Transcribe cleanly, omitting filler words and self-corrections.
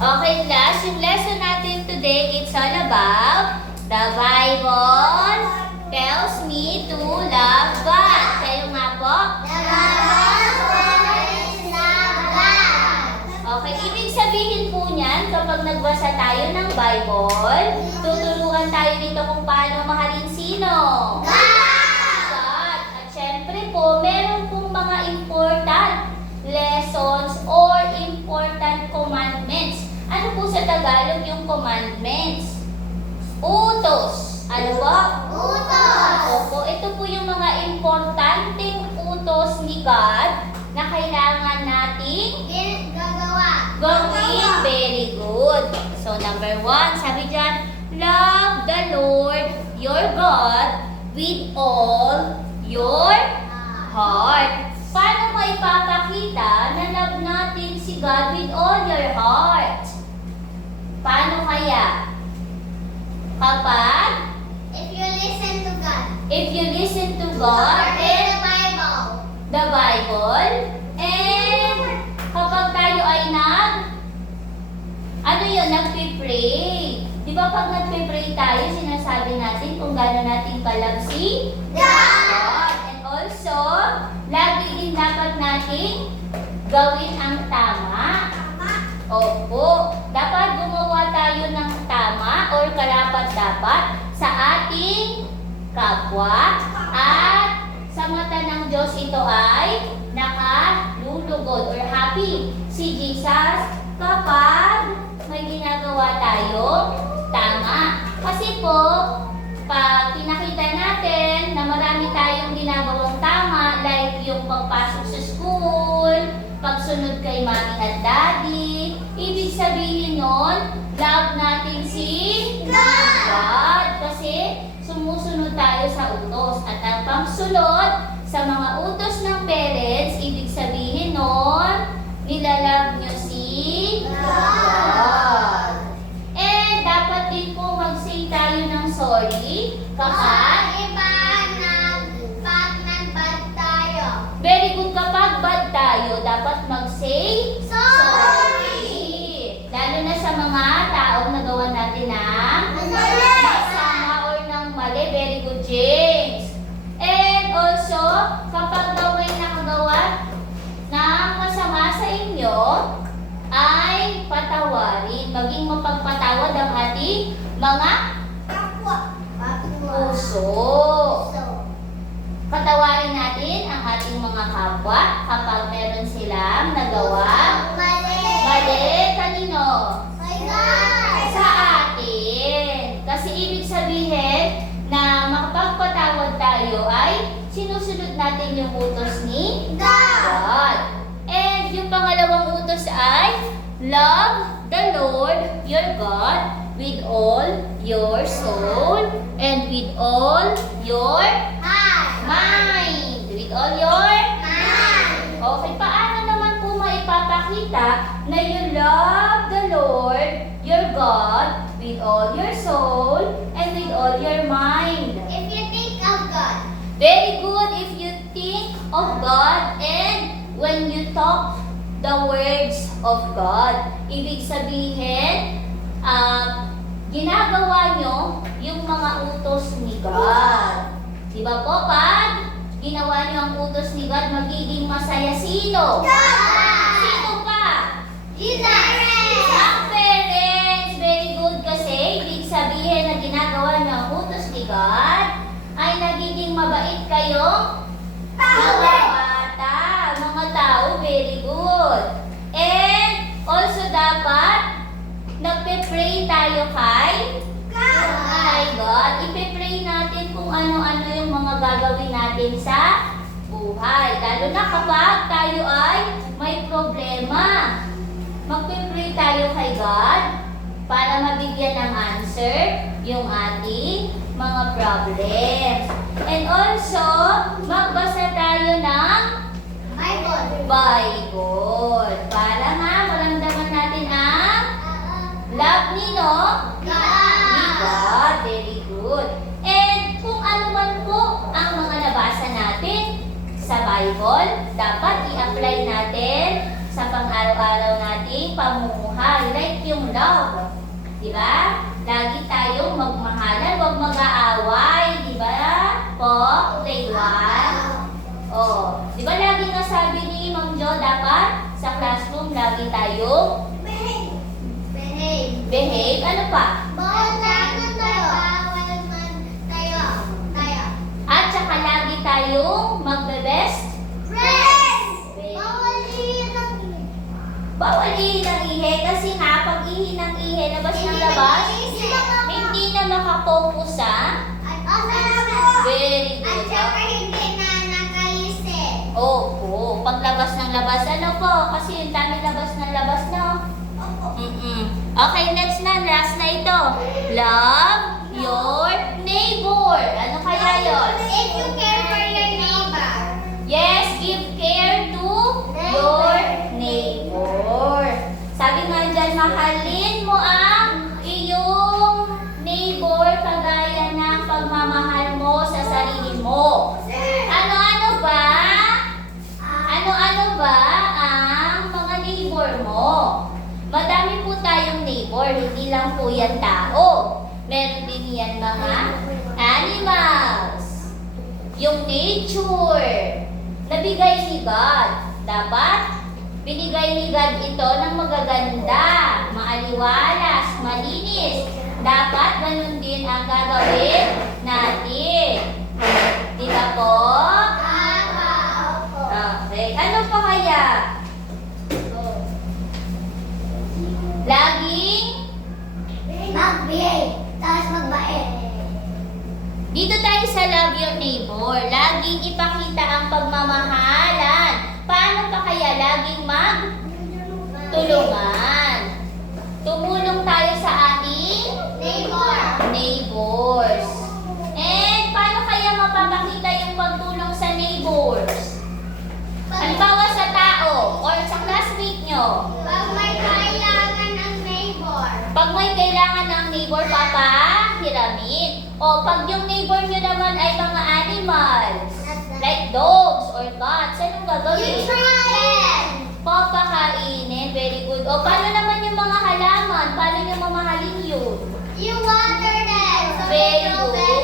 Okay class, yung lesson natin today, it's all about the Bible tells me to love God. Kayo nga po? Okay, ibig sabihin po niyan, kapag nagbasa tayo ng Bible, tuturuan tayo dito kung paano mahalin sino? God! At syempre po, meron pong mga important lessons or important commandments. Ano po sa Tagalog yung commandments? Utos. Ano po? Utos! Opo, ito po yung mga importanteng utos ni God na kailangan nating gawin. Very good. So, number 1, sabi dyan, love the Lord your God with all your heart. Paano mo ipapakita na love natin si God with all your heart? Paano kaya? Kapag? If you listen to God. If you listen to God and the Bible. the Bible, and kapag tayo ay nagpe-pray. Di ba pag nagpe-pray tayo, sinasabi natin kung gano'n natin ka-love si God. And also, lagi din dapat nating gawin ang tama. Opo, dapat gumawa tayo ng tama or karapat-dapat sa ating kapwa at sa mata ng Diyos ito ay nakalulugod or happy si Jesus kapag may ginagawa tayo tama. Kasi po, pag pinakita natin na marami tayong ginagawang tama, like yung pagpasok sa school, pagsunod kay mami at daddy, ibig sabihin nun, love natin si God. Kasi sumusunod tayo sa utos. At ang pagsunod sa mga utos ng parents, ibig sabihin nun, nilalove nyo si God. And dapat din po mag-say tayo ng sorry kapag nag-bad tayo. very good, kapag bad tayo, dapat mag-say Sorry! Lalo na sa mga taong nagawa natin ng masama or ng mali. Very good, James. And also, kapag daw may nakagawa ng masama sa inyo, ay patawarin. Maging mapagpatawad ang ating mga puso. Patawarin natin ang ating mga kapwa kapag meron silang nagawa mali. Kanino? Sa atin. Kasi ibig sabihin na makapagpatawad tayo ay sinusunod natin yung utos ni God. And yung pangalawang utos ay love the Lord your God with all your soul and with all your mind. With all your Okay, paano naman po maipapakita na you love the Lord your God with all your soul and with all your mind? If you think of God. Very good if you think of God and when you talk the words of God. Ibig sabihin, ginagawa nyo yung mga utos ni God. Diba po, pag ginawa nyo ang utos ni God, magiging masaya sino? Sino pa? Ang parents. Very good kasi ibig sabihin na ginagawa nyo ang utos ni God ay nagiging mabait kayong mga bata, mga tao. Very good. And also dapat nagpe-pray tayo kay God. Ipe-pray natin kung ano-ano yung mga gagawin natin sa buhay. Lalo na kapag tayo ay may problema. Magpe-pray tayo kay God para mabigyan ng answer yung ating mga problems. And also, magbasa tayo ng Bible. Para nga maramdaman natin ang love ni God. Very good. And kung ano man po ang mga nabasa natin sa Bible, dapat i-apply natin sa pang-araw-araw nating pamumuhay. Like yung love. Di ba? Lagi tayong magmahalan, huwag mag-aaway. Di ba? Po, grade 1. Oh, di ba lagi nga sabi ni Ma'am Jo, dapat sa classroom lagi tayong behave. Ano pa? At saka lagi tayong magbe-best. Bawal ihi ng ihe kasi nga pag ihi ng ihe, labas ng labas, hindi na makapokus sa very good. Opo, paglabas ng labas, ano po? Kasi yung dami labas ng labas, no? Okay, next na, last na ito. Love your neighbor. Ano kaya yon? Yes, give care to your neighbor. Sabi nga dyan, mahalin mo ang iyong neighbor kagaya ng pagmamahal mo sa sarili mo. Ano-ano ba? Ano-ano ba ang mga neighbor mo? Madami po tayong neighbor, hindi lang po yan tao. Meron din yan mga animals. Yung nature, nabigay ni God. Dapat binigay ni God ito ng magaganda, maaliwalas, malinis. Dapat ganun din ang gagawin natin. Di ba po? Okay. Ano pa kaya? Laging dito tayo sa love your neighbor. Laging ipakita ang pagmamahalan. Paano pa kaya laging magtulungan? Tumulong tayo sa ating neighbors. And paano kaya mapapakita yung pagtulong sa neighbors? Halimbawa sa tao or sa classmate nyo. Pag may kailangan ng neighbor, papahiramin. O pag yung neighbor nyo naman ay mga animals, like dogs or cats, anong gagawin? Papakainin. Very good. O paano naman yung mga halaman? Paano nyo mamahalin yun? You water them. Very good.